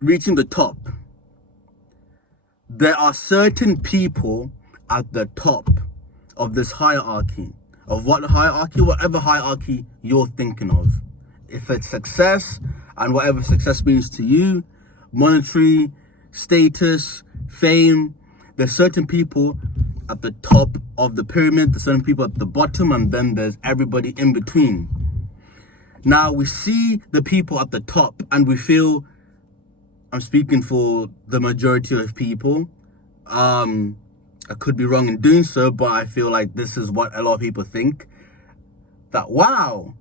reaching the top, there are certain people at the top of this hierarchy. Of what hierarchy? Whatever hierarchy you're thinking of. If it's success, and whatever success means to you, monetary, status, fame, there's certain people at the top of the pyramid, there's certain people at the bottom, and then there's everybody in between. Now, we see the people at the top and we feel, I'm speaking for the majority of people, I could be wrong in doing so, but I feel like this is what a lot of people think, that wow,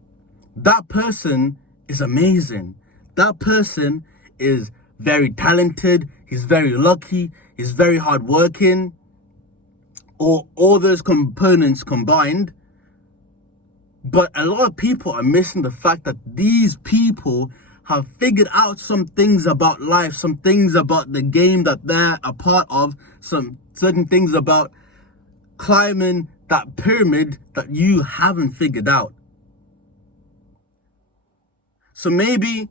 that person is amazing. That person is very talented, he's very lucky, he's very hardworking, or all those components combined. But a lot of people are missing the fact that these people have figured out some things about life, some things about the game that they're a part of, some certain things about climbing that pyramid that you haven't figured out. So maybe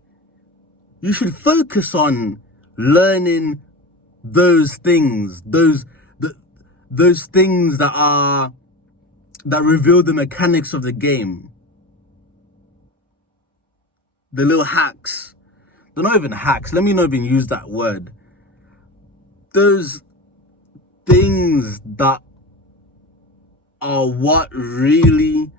you should focus on learning those things, those things that reveal the mechanics of the game. The little hacks. They're not even hacks. Let me not even use that word. Those things that are what really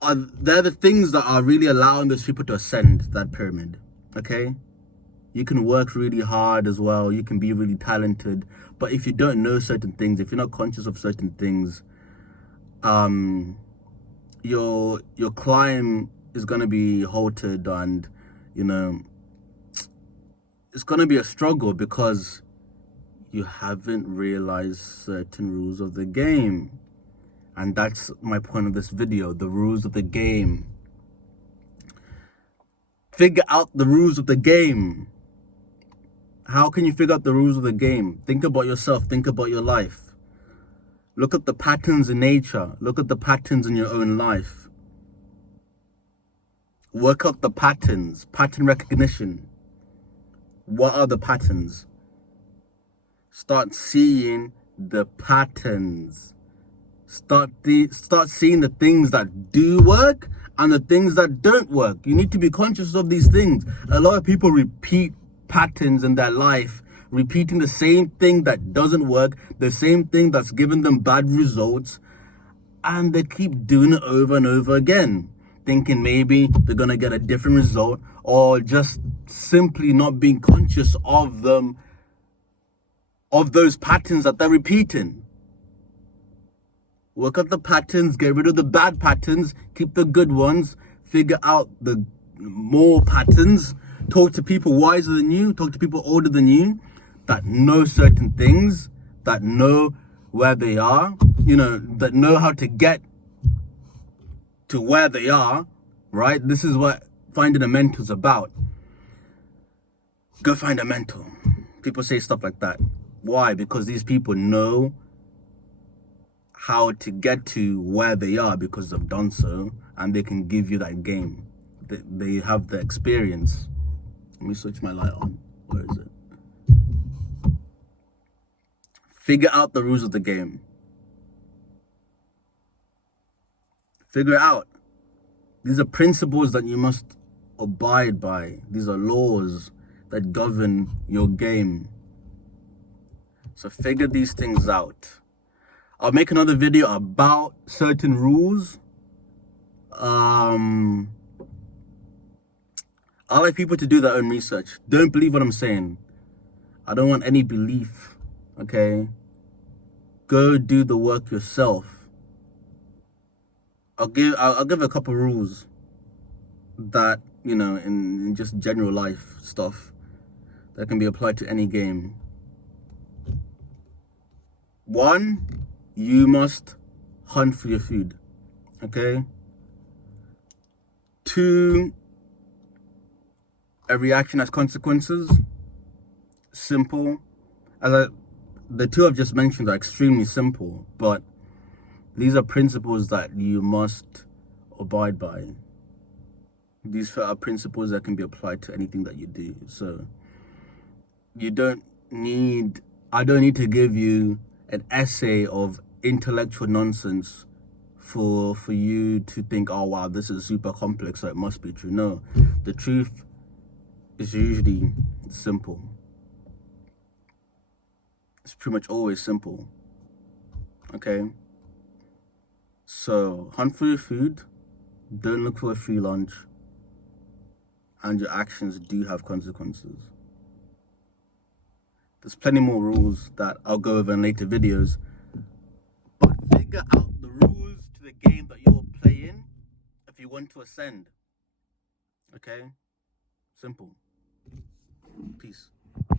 are, they're the things that are really allowing those people to ascend that pyramid. Okay? You can work really hard as well. You can be really talented. But if you don't know certain things, if you're not conscious of certain things, your climb is going to be halted, and it's going to be a struggle because you haven't realized certain rules of the game. And that's my point of this video, the rules of the game. Figure out the rules of the game. How can you figure out the rules of the game? Think about yourself, think about your life. Look at the patterns in nature. Look at the patterns in your own life. Work out the patterns, pattern recognition. What are the patterns? Start seeing the patterns. Start seeing the things that do work and the things that don't work. You need to be conscious of these things. A lot of people repeat patterns in their life, repeating the same thing that doesn't work, the same thing that's given them bad results, and they keep doing it over and over again, thinking maybe they're gonna get a different result, or just simply not being conscious of them, of those patterns that they're repeating. Work out the patterns, get rid of the bad patterns, keep the good ones, figure out the more patterns, talk to people wiser than you, talk to people older than you, that know certain things, that know where they are, that know how to get to where they are, right? This is what finding a mentor is about. Go find a mentor. People say stuff like that. Why? Because these people know how to get to where they are because they've done so, and they can give you that game. They have the experience. Let me switch my light on. Where is it? Figure out the rules of the game. Figure it out. These are principles that you must abide by. These are laws that govern your game. So figure these things out. I'll make another video about certain rules. I like people to do their own research. Don't believe what I'm saying. I don't want any belief, okay? Go do the work yourself. I'll give a couple rules that, in just general life stuff that can be applied to any game. 1, you must hunt for your food, okay? 2, a reaction has consequences. Simple. The two I've just mentioned are extremely simple, but these are principles that you must abide by. These are principles that can be applied to anything that you do. So you don't need, I don't need to give you an essay of intellectual nonsense for you to think, oh wow, this is super complex, so it must be true. No, the truth is usually simple. It's pretty much always simple. Okay? So hunt for your food, don't look for a free lunch, and your actions do have consequences. There's plenty more rules that I'll go over in later videos, but figure out the rules to the game that you're playing if you want to ascend. Okay? Simple. Peace.